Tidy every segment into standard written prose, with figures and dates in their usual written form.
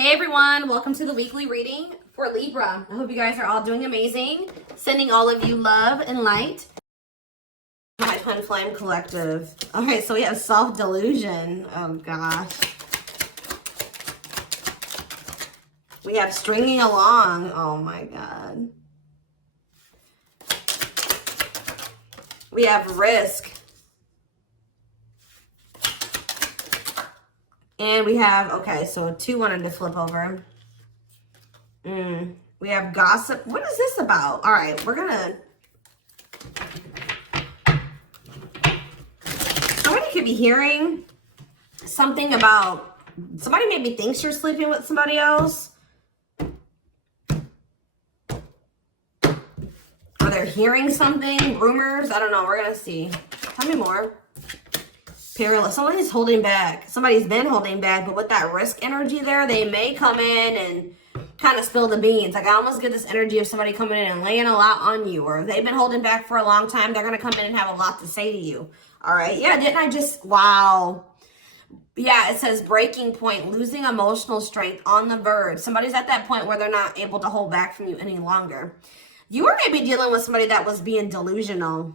Hey everyone, welcome to the weekly reading for Libra. I hope you guys are all doing amazing. Sending all of you love and light. My Twin Flame Collective. Okay, so we have self-delusion. Oh gosh. We have stringing along. Oh my god. We have risk. And we have, okay, so two wanted to flip over. We have gossip. What is this about? All right, we're gonna. Somebody could be hearing something about, somebody maybe thinks you're sleeping with somebody else. Or they're hearing something, rumors. I don't know, we're gonna see. Tell me more. Perilous. Somebody's holding back. Somebody's been holding back, but with that risk energy there, they may come in and kind of spill the beans. Like I almost get this energy of somebody coming in and laying a lot on you, or if they've been holding back for a long time, they're going to come in and have a lot to say to you. All right. Yeah. Didn't I just, wow. Yeah. It says breaking point, losing emotional strength, on the verge. Somebody's at that point where they're not able to hold back from you any longer. You were maybe dealing with somebody that was being delusional.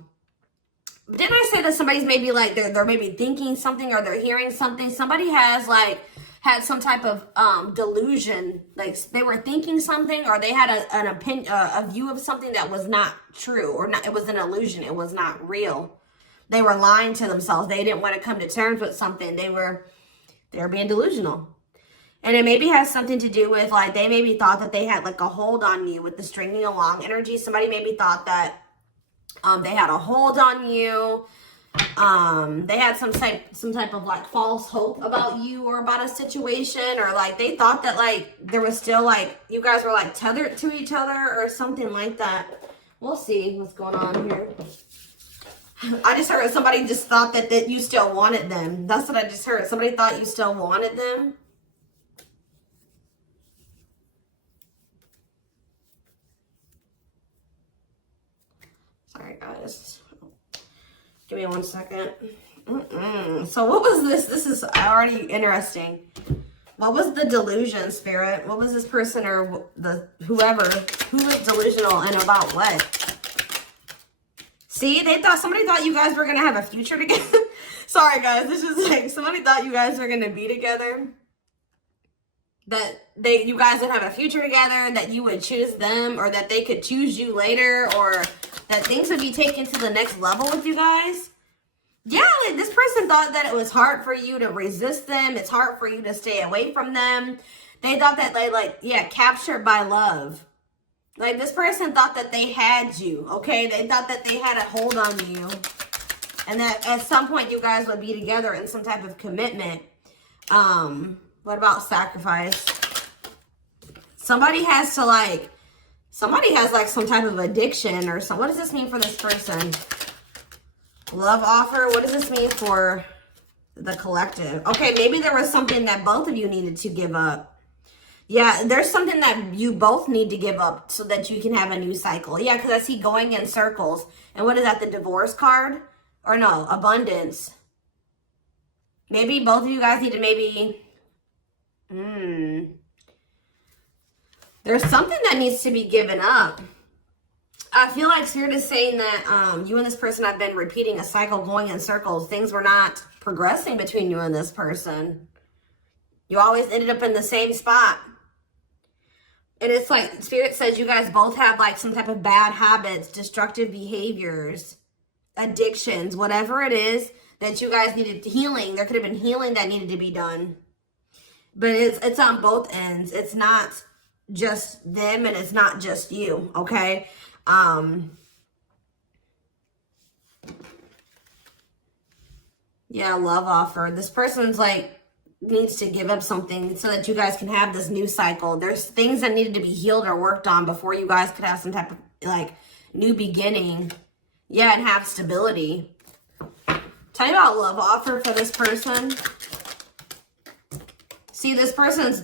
Didn't I say that somebody's maybe like, they're maybe thinking something or they're hearing something? Somebody has like had some type of delusion, like they were thinking something or they had an opinion, a view of something that was not true, or not, it was an illusion, it was not real. They were lying to themselves. They didn't want to come to terms with something. They were being delusional. And it maybe has something to do with like, they maybe thought that they had like a hold on you with the stringing along energy. Somebody maybe thought that they had a hold on you. They had some type of like false hope about you or about a situation, or like they thought that like there was still like you guys were like tethered to each other or something like that. We'll see what's going on here. I just heard somebody just thought that you still wanted them. That's what I just heard. Somebody thought you still wanted them. Sorry guys. Give me 1 second. So what was this? This is already interesting. What was the delusion, Spirit? What was this person or the whoever who was delusional and about what? See, somebody thought you guys were gonna have a future together. Sorry guys, this is like somebody thought you guys were gonna be together. That you guys would have a future together, that you would choose them, or that they could choose you later, or that things would be taken to the next level with you guys. Yeah, like this person thought that it was hard for you to resist them. It's hard for you to stay away from them. They thought that captured by love. Like this person thought that they had you, okay? They thought that they had a hold on you. And that at some point you guys would be together in some type of commitment. What about sacrifice? Somebody has some type of addiction or something. What does this mean for this person? Love offer. What does this mean for the collective? Okay, maybe there was something that both of you needed to give up. Yeah, there's something that you both need to give up so that you can have a new cycle. Yeah, because I see going in circles. And what is that, the divorce card? Or no, abundance. Maybe both of you guys need to maybe... There's something that needs to be given up. I feel like Spirit is saying that you and this person have been repeating a cycle, going in circles. Things were not progressing between you and this person. You always ended up in the same spot. And it's like Spirit says you guys both have like some type of bad habits, destructive behaviors, addictions, whatever it is that you guys needed healing. There could have been healing that needed to be done. But it's on both ends. It's not just them and it's not just you, okay? Yeah, love offer. This person's like needs to give up something so that you guys can have this new cycle. There's things that needed to be healed or worked on before you guys could have some type of like new beginning. Yeah, and have stability. Tell me about love offer for this person. See, this person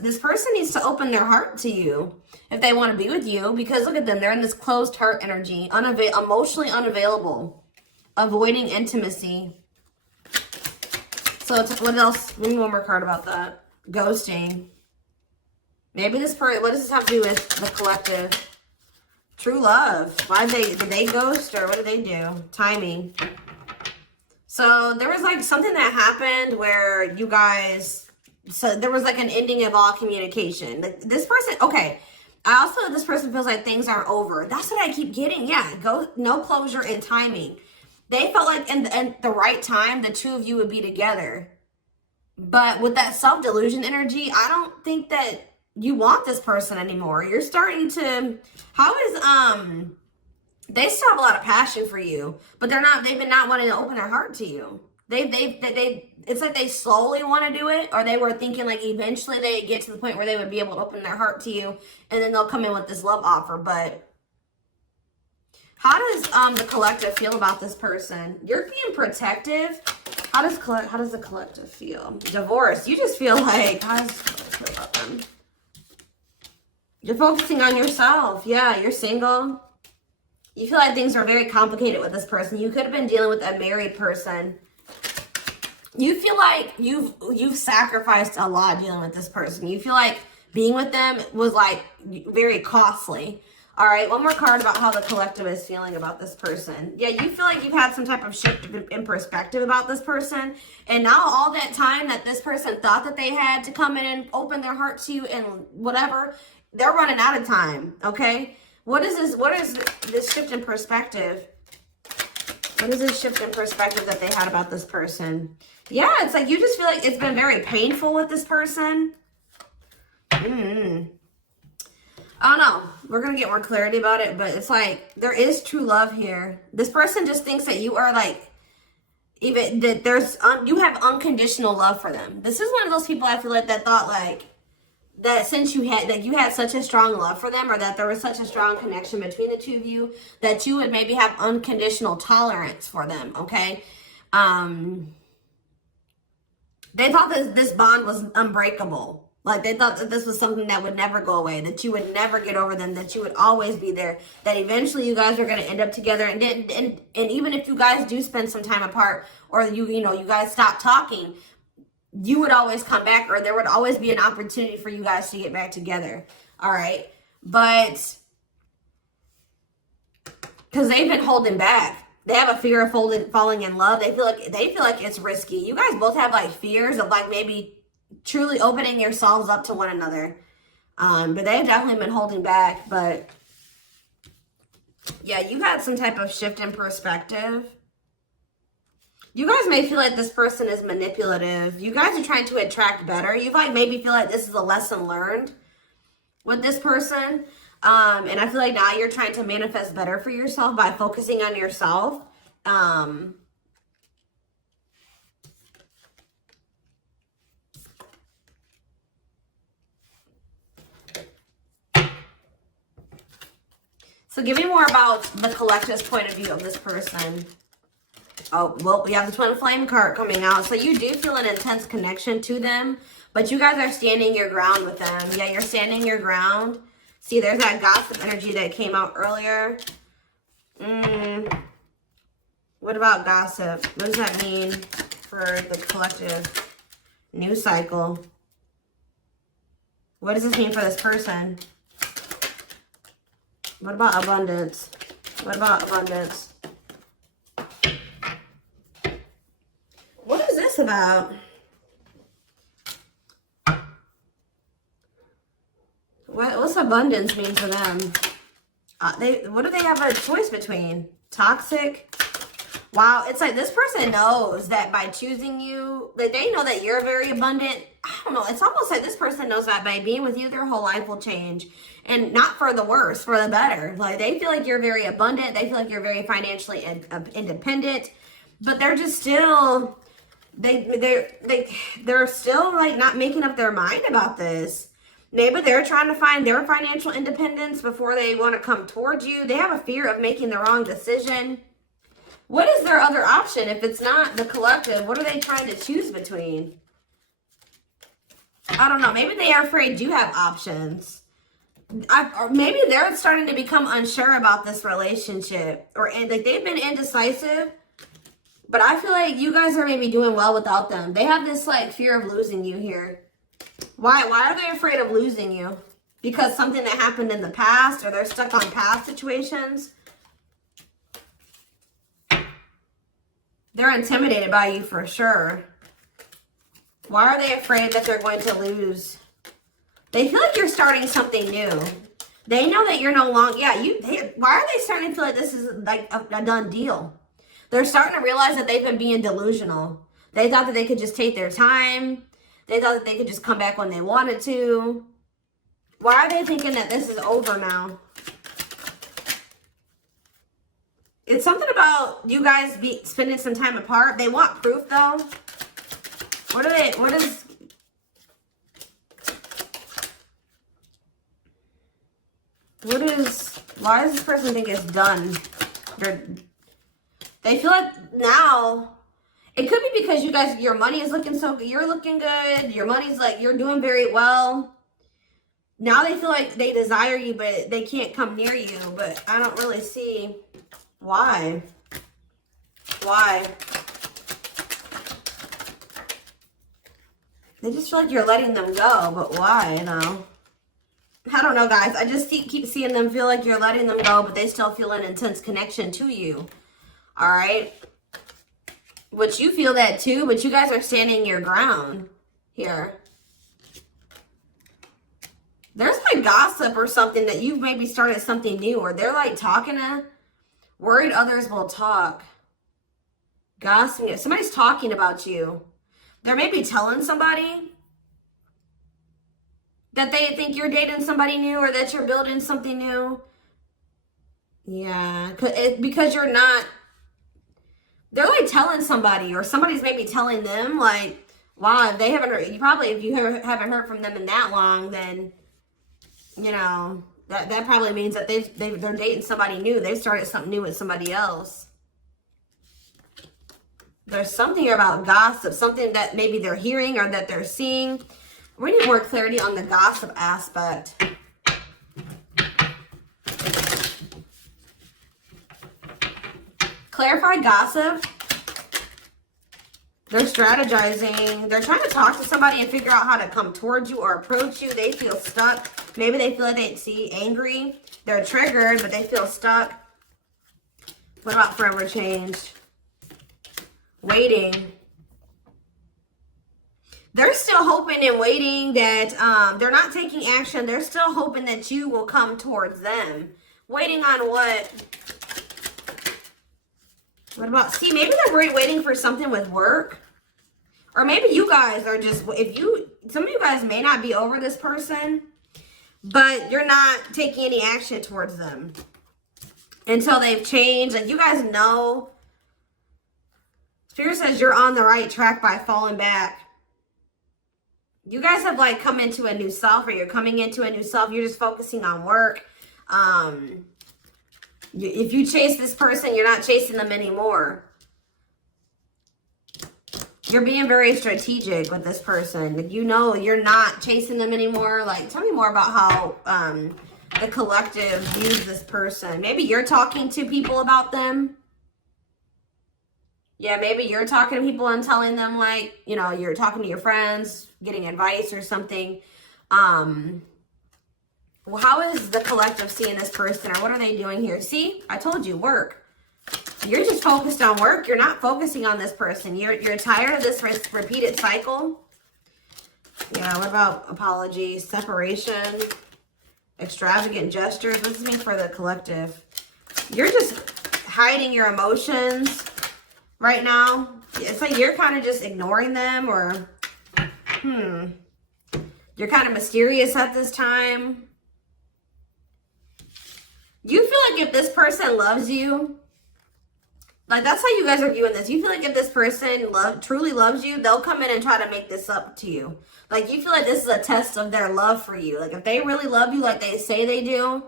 needs to open their heart to you if they want to be with you, because look at them. They're in this closed heart energy, emotionally unavailable, avoiding intimacy. So what else? We need one more card about that. Ghosting. Maybe this person, what does this have to do with the collective? True love. Did they ghost or what did they do? Timing. So there was like something that happened where you guys, so there was like an ending of all communication. Like this person, okay. This person feels like things aren't over. That's what I keep getting. Yeah, no closure and timing. They felt like in the right time, the two of you would be together. But with that self-delusion energy, I don't think that you want this person anymore. You're starting to, they still have a lot of passion for you, but they've been not wanting to open their heart to you. It's like they slowly want to do it, or they were thinking like eventually they get to the point where they would be able to open their heart to you, and then they'll come in with this love offer. But how does the collective feel about this person? You're being protective. How does the collective feel? Divorce. You just feel like, how does the collective feel about them? You're focusing on yourself. Yeah, you're single. You feel like things are very complicated with this person. You could have been dealing with a married person. You feel like you've sacrificed a lot dealing with this person. You feel like being with them was like very costly. All right, one more card about how the collective is feeling about this person. Yeah, you feel like you've had some type of shift in perspective about this person. And now all that time that this person thought that they had to come in and open their heart to you and whatever, they're running out of time, okay? What is this shift in perspective? What is this shift in perspective that they had about this person? Yeah, it's like you just feel like it's been very painful with this person. I don't know. We're going to get more clarity about it, but it's like there is true love here. This person just thinks that you are like, even that you have unconditional love for them. This is one of those people I feel like that thought like, that since you had such a strong love for them, or that there was such a strong connection between the two of you, that you would maybe have unconditional tolerance for them, okay? They thought that this bond was unbreakable. Like they thought that this was something that would never go away, that you would never get over them, that you would always be there, that eventually you guys are going to end up together. And even if you guys do spend some time apart, or you guys stop talking, you would always come back, or there would always be an opportunity for you guys to get back together. All right. But because they've been holding back. They have a fear of falling in love. They feel like it's risky. You guys both have like fears of like maybe truly opening yourselves up to one another. But they've definitely been holding back. But yeah, you had some type of shift in perspective. You guys may feel like this person is manipulative. You guys are trying to attract better. You like maybe feel like this is a lesson learned with this person. And I feel like now you're trying to manifest better for yourself by focusing on yourself. So give me more about the collective's point of view of this person. Oh, well, we have the Twin Flame card coming out. So you do feel an intense connection to them, but you guys are standing your ground with them. Yeah, you're standing your ground. See, there's that gossip energy that came out earlier. What about gossip? What does that mean for the collective? New cycle. What does this mean for this person? What about abundance? What about abundance? What is this about? What's abundance mean for them? What do they have a choice between? Toxic? Wow, it's like this person knows that by choosing you, that they know that you're very abundant. I don't know. It's almost like this person knows that by being with you, their whole life will change. And not for the worse, for the better. Like they feel like you're very abundant. They feel like you're very financially independent. But they're just still, they're still like not making up their mind about this. Maybe they're trying to find their financial independence before they want to come towards you. They have a fear of making the wrong decision. What is their other option? If it's not the collective, what are they trying to choose between? I don't know. Maybe they are afraid you have options. Or maybe they're starting to become unsure about this relationship. And like they've been indecisive. But I feel like you guys are maybe doing well without them. They have this like fear of losing you here. Why are they afraid of losing you? Because something that happened in the past, or they're stuck on past situations? They're intimidated by you for sure. Why are they afraid that they're going to lose? They feel like you're starting something new. They know that you're no longer, why are they starting to feel like this is like a done deal? They're starting to realize that they've been being delusional. They thought that they could just take their time. They thought that they could just come back when they wanted to. Why are they thinking that this is over now? It's something about you guys spending some time apart. They want proof though. Why does this person think it's done? They feel like now, it could be because you guys, your money is looking so good. You're looking good. Your money's like, you're doing very well. Now they feel like they desire you, but they can't come near you. But I don't really see why. Why? They just feel like you're letting them go, but why, though? I don't know, guys. I just keep seeing them feel like you're letting them go, but they still feel an intense connection to you. All right? Which you feel that too, but you guys are standing your ground here. There's like gossip or something that you've maybe started something new, or they're like talking to, worried others will talk. Gossiping. Somebody's talking about you. They're maybe telling somebody that they think you're dating somebody new, or that you're building something new. Yeah, because you're not. They're like telling somebody, or somebody's maybe telling them, like, wow, if they haven't heard, if you haven't heard from them in that long, then, you know, that probably means that they're dating somebody new. They've started something new with somebody else. There's something about gossip, something that maybe they're hearing or that they're seeing. We need more clarity on the gossip aspect. Clarify gossip. They're strategizing. They're trying to talk to somebody and figure out how to come towards you or approach you. They feel stuck. Maybe they feel like they see angry. They're triggered, but they feel stuck. What about forever change? Waiting. They're still hoping and waiting that they're not taking action. They're still hoping that you will come towards them. Waiting on what? What about, see, maybe they're waiting for something with work. Or maybe you guys are just, some of you guys may not be over this person, but you're not taking any action towards them until they've changed. Like, you guys know. Spirit says you're on the right track by falling back. You guys have like come into a new self, or you're coming into a new self. You're just focusing on work. If you chase this person, you're not chasing them anymore. You're being very strategic with this person. If you know you're not chasing them anymore, like, tell me more about how the collective views this person. Maybe you're talking to people about them. Yeah, maybe you're talking to people and telling them, like, you know, you're talking to your friends, getting advice or something. Well, how is the collective seeing this person, or what are they doing here? See, I told you, work. You're just focused on work. You're not focusing on this person. You're tired of this repeated cycle. Yeah, what about apologies, separation, extravagant gestures? What does this mean for the collective? You're just hiding your emotions right now. It's like you're kind of just ignoring them, or you're kind of mysterious at this time. You feel like if this person loves you, like, that's how you guys are viewing this. You feel like if this person truly loves you, they'll come in and try to make this up to you. Like, you feel like this is a test of their love for you. Like, if they really love you like they say they do,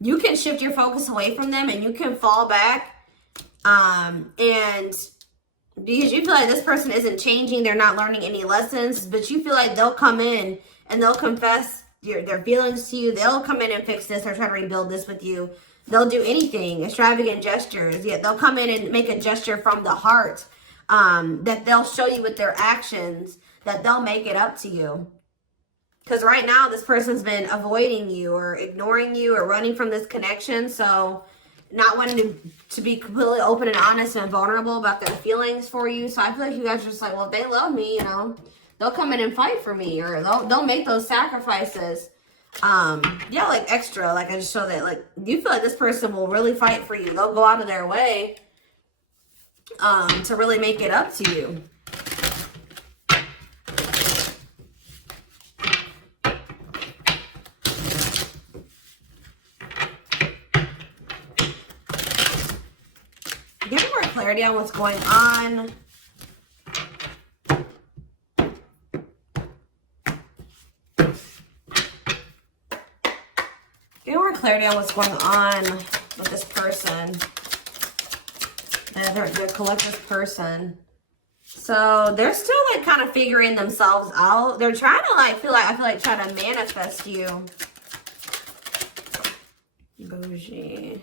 you can shift your focus away from them and you can fall back. And because you feel like this person isn't changing, they're not learning any lessons, but you feel like they'll come in and they'll confess their feelings to you. They'll come in and fix this or try to rebuild this with you. They'll do anything, extravagant gestures. Yeah, they'll come in and make a gesture from the heart that they'll show you with their actions, that they'll make it up to you. Because right now, this person's been avoiding you or ignoring you or running from this connection. So not wanting to be completely open and honest and vulnerable about their feelings for you. So I feel like you guys are just like, well, if they love me, you know, they'll come in and fight for me, or they'll make those sacrifices. Yeah, like extra. Like I just show that, like, you feel like this person will really fight for you. They'll go out of their way to really make it up to you. Give me more clarity on what's going on. Give me more clarity on what's going on with this person. The collective person. So they're still like kind of figuring themselves out. They're trying to like I feel like trying to manifest you. Bougie.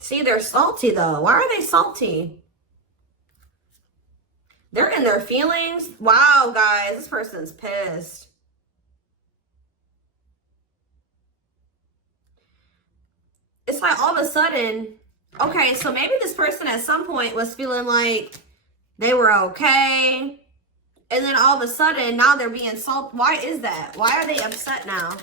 See, they're salty though. Why are they salty? They're in their feelings. Wow, guys, this person's pissed. It's like all of a sudden, okay, so maybe this person at some point was feeling like they were okay. And then all of a sudden, now they're being salty. Why is that? Why are they upset now?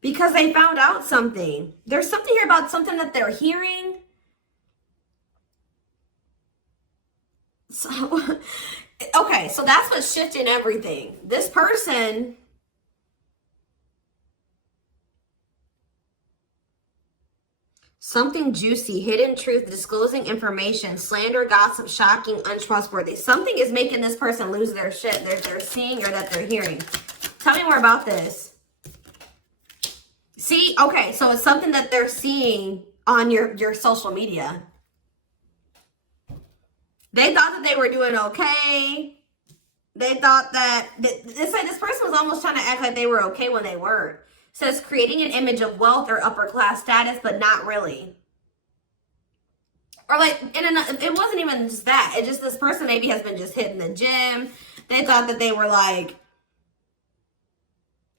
Because they found out something. There's something here about something that they're hearing. So, okay, so that's what's shifting everything. This person, something juicy, hidden truth, disclosing information, slander, gossip, shocking, untrustworthy. Something is making this person lose their shit. They're seeing or that they're hearing. Tell me more about this. See, okay, so it's something that they're seeing on your social media. They thought that they were doing okay. They thought that, it's like this person was almost trying to act like they were okay when they weren't. It says creating an image of wealth or upper class status, but not really. Or like, it wasn't even just that. It just, this person maybe has been just hitting the gym. They thought that they were like,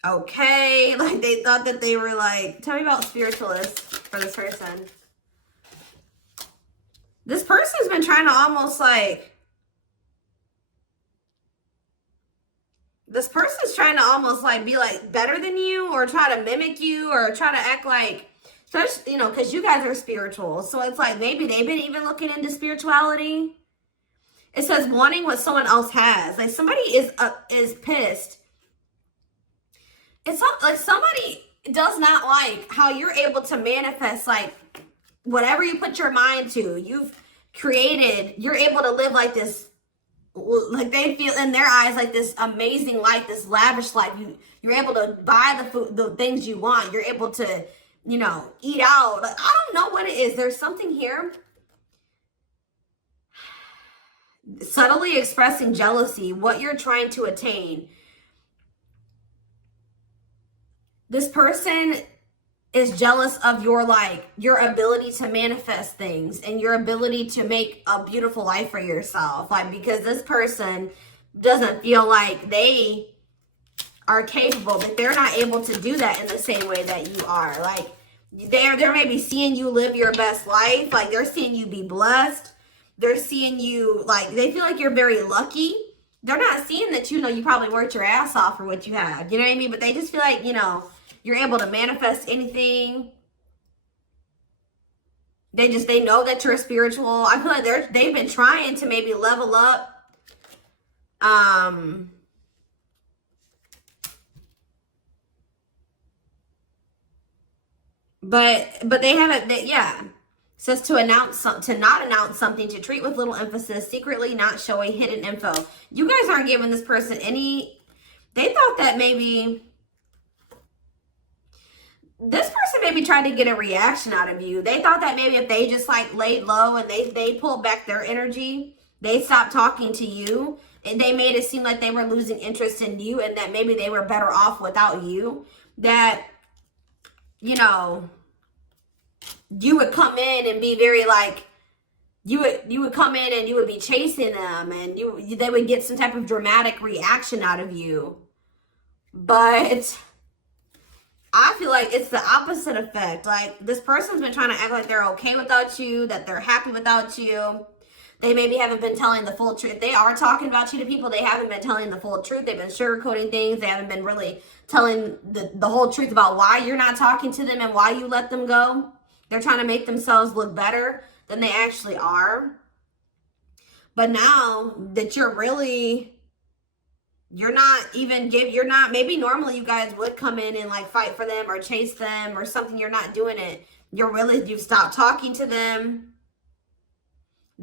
okay. Like they thought that they were like, tell me about spiritualists for this person. This person's been trying to almost like, this person's trying to almost like be like better than you, or try to mimic you, or try to act like, especially, you know, because you guys are spiritual. So it's like maybe they've been even looking into spirituality. It says wanting what someone else has. Like somebody is pissed. It's not like somebody does not like how you're able to manifest like whatever you put your mind to. You've created, you're able to live like this, like they feel in their eyes like this amazing life, this lavish life. You're able to buy the food, the things you want. You're able to, you know, eat out. Like, I don't know what it is. There's something here. Subtly expressing jealousy, what you're trying to attain. This person is jealous of your, like, your ability to manifest things and your ability to make a beautiful life for yourself. Like, because this person doesn't feel like they are capable, that they're not able to do that in the same way that you are. Like, they're maybe seeing you live your best life. Like, they're seeing you be blessed. They're seeing you, like, they feel like you're very lucky. They're not seeing that, you know, you probably worked your ass off for what you have. You know what I mean? But they just feel like, you know, you're able to manifest anything. They know that you're spiritual. I feel like they've been trying to maybe level up. But they haven't, yeah. It says to not announce something, to treat with little emphasis, secretly not showing hidden info. You guys aren't giving this person any, they thought that maybe this person maybe tried to get a reaction out of you. They thought that maybe if they just like laid low and they pulled back their energy, they stopped talking to you, and they made it seem like they were losing interest in you, and that maybe they were better off without you. That, you know, you would come in and be very like, you would come in and you would be chasing them, and they would get some type of dramatic reaction out of you. But I feel like it's the opposite effect. Like, this person's been trying to act like they're okay without you, that they're happy without you. They maybe haven't been telling the full truth. If they are talking about you to people, they haven't been telling the full truth. They've been sugarcoating things. They haven't been really telling the whole truth about why you're not talking to them and why you let them go. They're trying to make themselves look better than they actually are. But now that maybe normally you guys would come in and like fight for them or chase them or something. You're not doing it. You've stopped talking to them.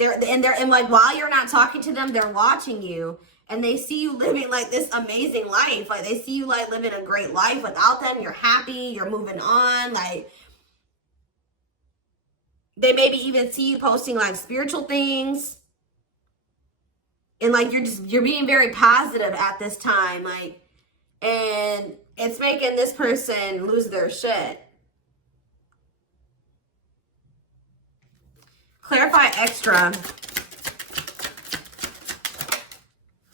And like, while you're not talking to them, they're watching you, and they see you living like this amazing life. Like, they see you like living a great life without them. You're happy, you're moving on. Like, they maybe even see you posting like spiritual things. And like, you're being very positive at this time. Like, and it's making this person lose their shit. Clarify extra.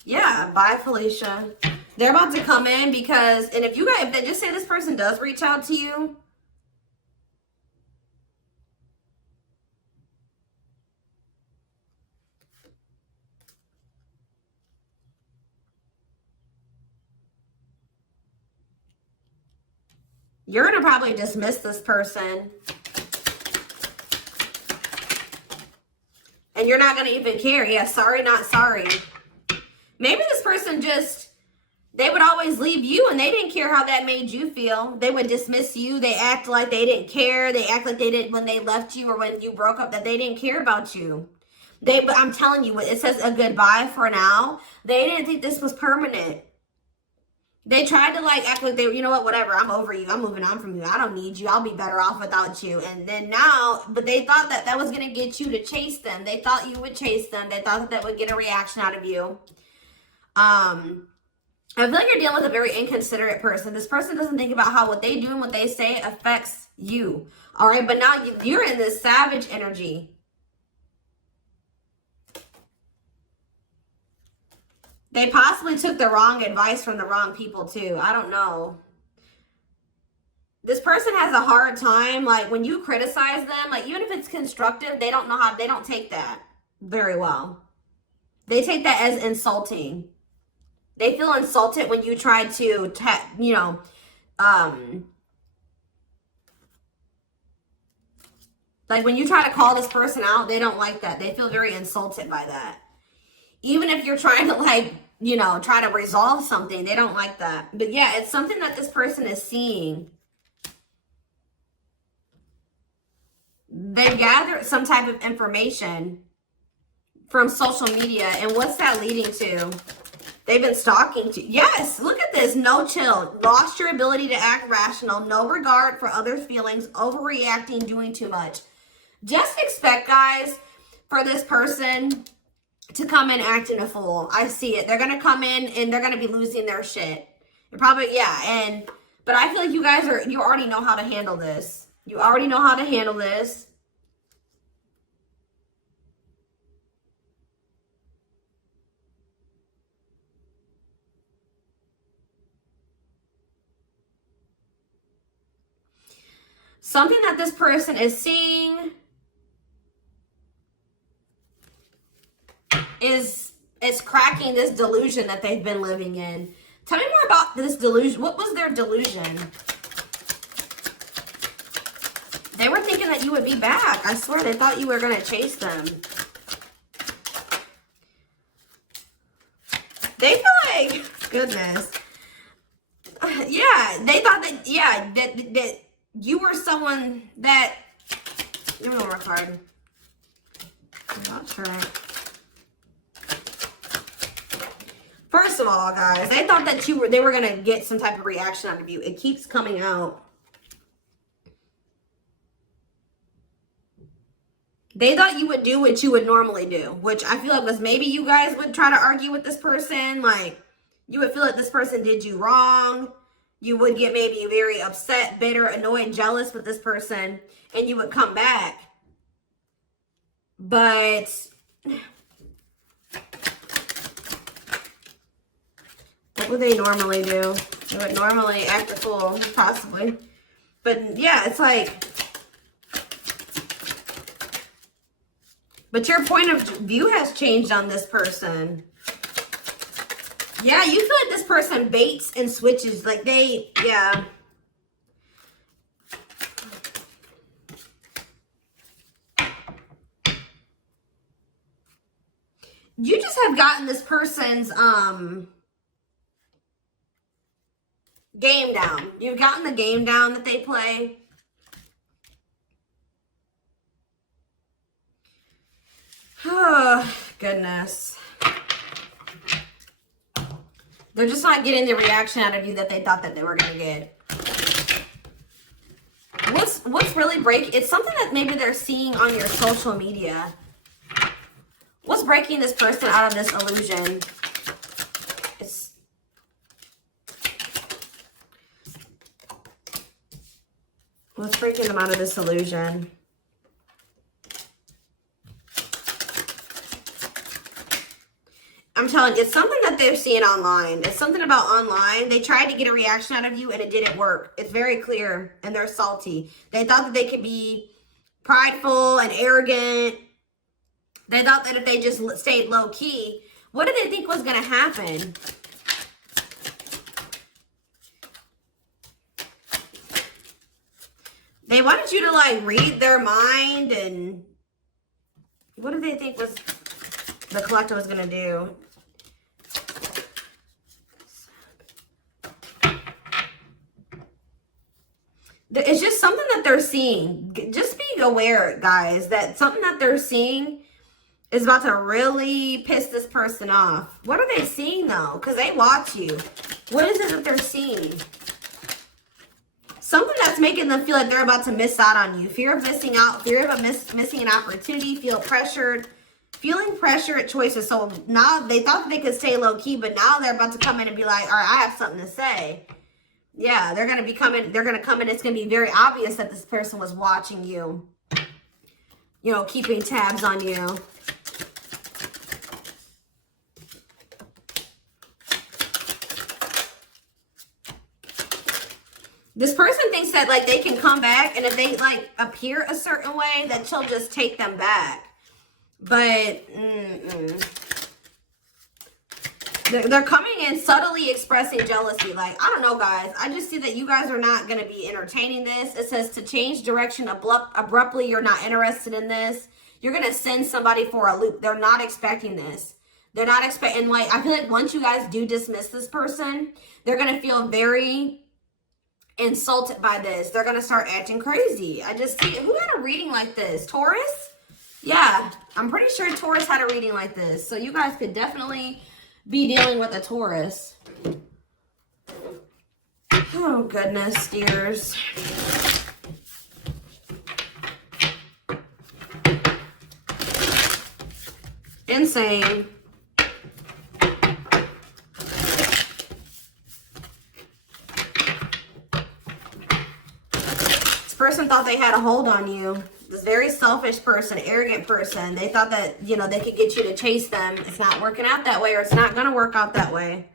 Yeah, bye, Felicia. They're about to come in because, and if they just say this person does reach out to you, you're going to probably dismiss this person. And you're not going to even care. Yeah, sorry, not sorry. Maybe this person they would always leave you and they didn't care how that made you feel. They would dismiss you. They act like they didn't care. They act like they didn't when they left you or when you broke up, that they didn't care about you. But I'm telling you, it says a goodbye for now. They didn't think this was permanent. They tried to like act like you know what, whatever, I'm over you. I'm moving on from you. I don't need you. I'll be better off without you. And then now, but they thought that was going to get you to chase them. They thought you would chase them. They thought that would get a reaction out of you. I feel like you're dealing with a very inconsiderate person. This person doesn't think about how what they do and what they say affects you. All right, but now you're in this savage energy. They possibly took the wrong advice from the wrong people too. I don't know. This person has a hard time, like when you criticize them, like even if it's constructive, they don't take that very well. They take that as insulting. They feel insulted when you try to, like when you try to call this person out, they don't like that. They feel very insulted by that. Even if you're trying to like, try to resolve something, they don't like that. But yeah, it's something that this person is seeing. They've gathered some type of information from social media. And what's that leading to? They've been stalking you. Yes, look at this. No chill. Lost your ability to act rational. No regard for others' feelings. Overreacting, doing too much. Just expect, guys, for this person to come in acting a fool. I see it. They're going to come in and they're going to be losing their shit. They're probably, yeah. But I feel like you already know how to handle this. You already know how to handle this. Something that this person is seeing is cracking this delusion that they've been living in. Tell me more about this delusion. What was their delusion? They were thinking that you would be back. I swear, they thought you were going to chase them. They feel like, goodness. Yeah, they thought that, yeah, that you were someone that, give me one more card. I'll try. First of all, guys, they thought that they were going to get some type of reaction out of you. It keeps coming out. They thought you would do what you would normally do, which I feel like was maybe you guys would try to argue with this person. Like, you would feel like this person did you wrong. you would get maybe very upset, bitter, annoyed, jealous with this person, and you would come back. But what would they normally do? They would normally act a fool, possibly. But yeah, it's like, but your point of view has changed on this person. Yeah, you feel like this person baits and switches. Like they, yeah. You just have gotten this person's game down. You've gotten the game down that they play. Oh, goodness. They're just not getting the reaction out of you that they thought that they were going to get. What's really breaking? It's something that maybe they're seeing on your social media. What's breaking this person out of this illusion? What's breaking them out of this illusion? I'm telling you, it's something that they're seeing online. It's something about online. They tried to get a reaction out of you and it didn't work. It's very clear and they're salty. They thought that they could be prideful and arrogant. They thought that if they just stayed low key, what did they think was going to happen? They wanted you to like read their mind, and what did they think was the collective was going to do? It's just something that they're seeing. Just be aware, guys, that something that they're seeing is about to really piss this person off. What are they seeing, though? Because they watch you. What is it that they're seeing? Something that's making them feel like they're about to miss out on you. Fear of missing out. Fear of missing an opportunity. Feel pressured. Feeling pressure at choices. So now they thought that they could stay low-key, but now they're about to come in and be like, all right, I have something to say. Yeah, they're going to be coming. They're going to come in. It's going to be very obvious that this person was watching you. You know, keeping tabs on you. This person thinks that, like, they can come back, and if they, like, appear a certain way, that she'll just take them back. But, They're coming in subtly expressing jealousy. Like, I don't know, guys. I just see that you guys are not going to be entertaining this. It says to change direction abruptly. You're not interested in this. You're going to send somebody for a loop. They're not expecting this. They're not expecting, like, I feel like once you guys do dismiss this person, they're going to feel very insulted by this. They're going to start acting crazy. I just see, who had a reading like this? Taurus? Yeah, I'm pretty sure Taurus had a reading like this. So you guys could definitely be dealing with a Taurus. Oh, goodness, dears. Insane. This person thought they had a hold on you. This very selfish person, arrogant person. They thought that, you know, they could get you to chase them. It's not working out that way, or it's not going to work out that way.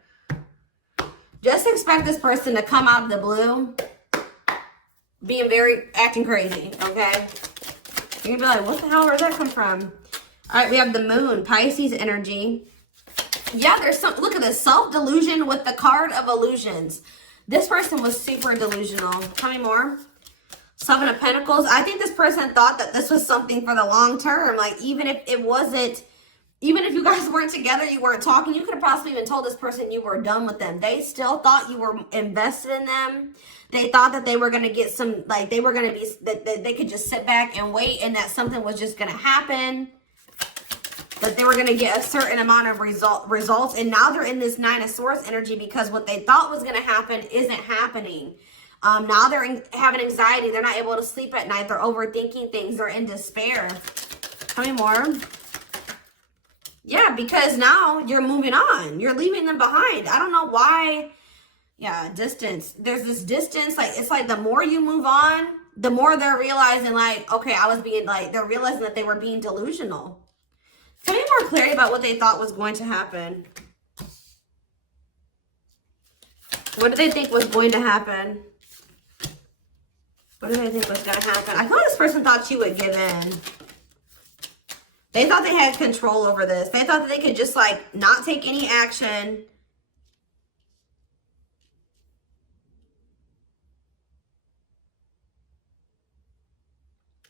Just expect this person to come out of the blue being acting crazy, okay? You're going to be like, what the hell, where'd that come from? All right, we have the moon, Pisces energy. Yeah, there's some, look at this, self-delusion with the card of illusions. This person was super delusional. Tell me more. Seven of Pentacles. I think this person thought that this was something for the long term. Like, even if it wasn't, even if you guys weren't together, you weren't talking, you could have possibly even told this person you were done with them. They still thought you were invested in them. They thought that they were going to get some, like, they were going to be, that they could just sit back and wait, and that something was just going to happen. That they were going to get a certain amount of results. And now they're in this Nine of Swords energy because what they thought was going to happen isn't happening. Now they're having anxiety. They're not able to sleep at night. They're overthinking things. They're in despair. Tell me more. Yeah, because now you're moving on. You're leaving them behind. I don't know why Yeah, distance. There's this distance, like, it's like the more you move on, the more they're realizing, like, okay, I was being, like, they're realizing that they were being delusional. Tell me more clarity about what they thought was going to happen. What did they think was going to happen? What did they think was going to happen? I feel like this person thought you would give in. They thought they had control over this. They thought that they could just, like, not take any action.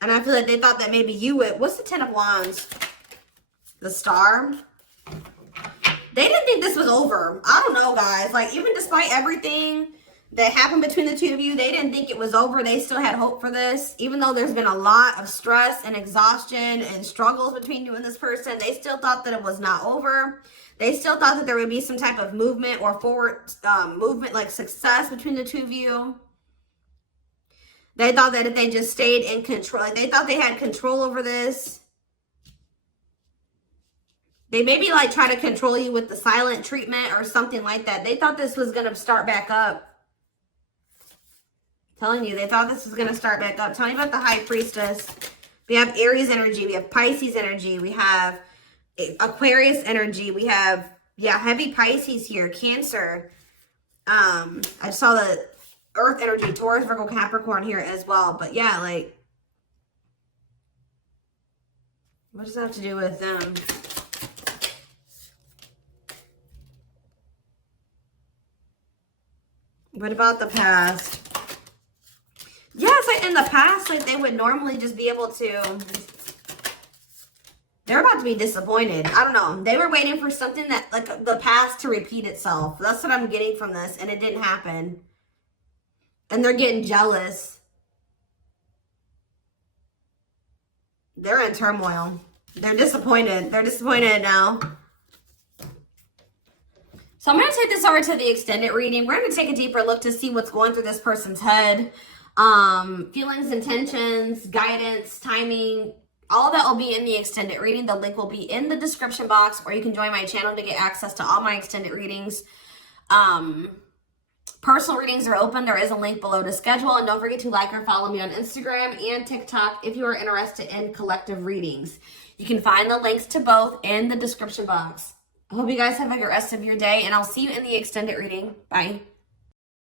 And I feel like they thought that maybe you would. What's the Ten of Wands? The Star. They didn't think this was over. I don't know, guys. Like, even despite everything that happened between the two of you, they didn't think it was over. They still had hope for this. Even though there's been a lot of stress and exhaustion and struggles between you and this person, they still thought that it was not over. They still thought that there would be some type of movement or forward movement, like success between the two of you. They thought that if they just stayed in control, like they thought they had control over this. They maybe like try to control you with the silent treatment or something like that. They thought this was going to start back up. Telling you, they thought this was going to start back up. Tell me about the High Priestess. We have Aries energy. We have Pisces energy. We have Aquarius energy. We have, yeah, heavy Pisces here. Cancer. I saw the Earth energy, Taurus, Virgo, Capricorn here as well. But yeah, like, what does that have to do with them? What about the past? Yeah, it's like in the past, like they would normally just be able to, they're about to be disappointed. I don't know. They were waiting for something that, like the past to repeat itself. That's what I'm getting from this. And it didn't happen. And they're getting jealous. They're in turmoil. They're disappointed. They're disappointed now. So I'm going to take this over to the extended reading. We're going to take a deeper look to see what's going through this person's head. Feelings, intentions, guidance, timing, all that will be in the extended reading. The link will be in the description box, or you can join my channel to get access to all my extended readings. Personal readings are open. There is a link below to schedule. And don't forget to like or follow me on Instagram and TikTok if you are interested in collective readings. You can find the links to both in the description box. I hope you guys have a good rest of your day, and I'll see you in the extended reading. Bye.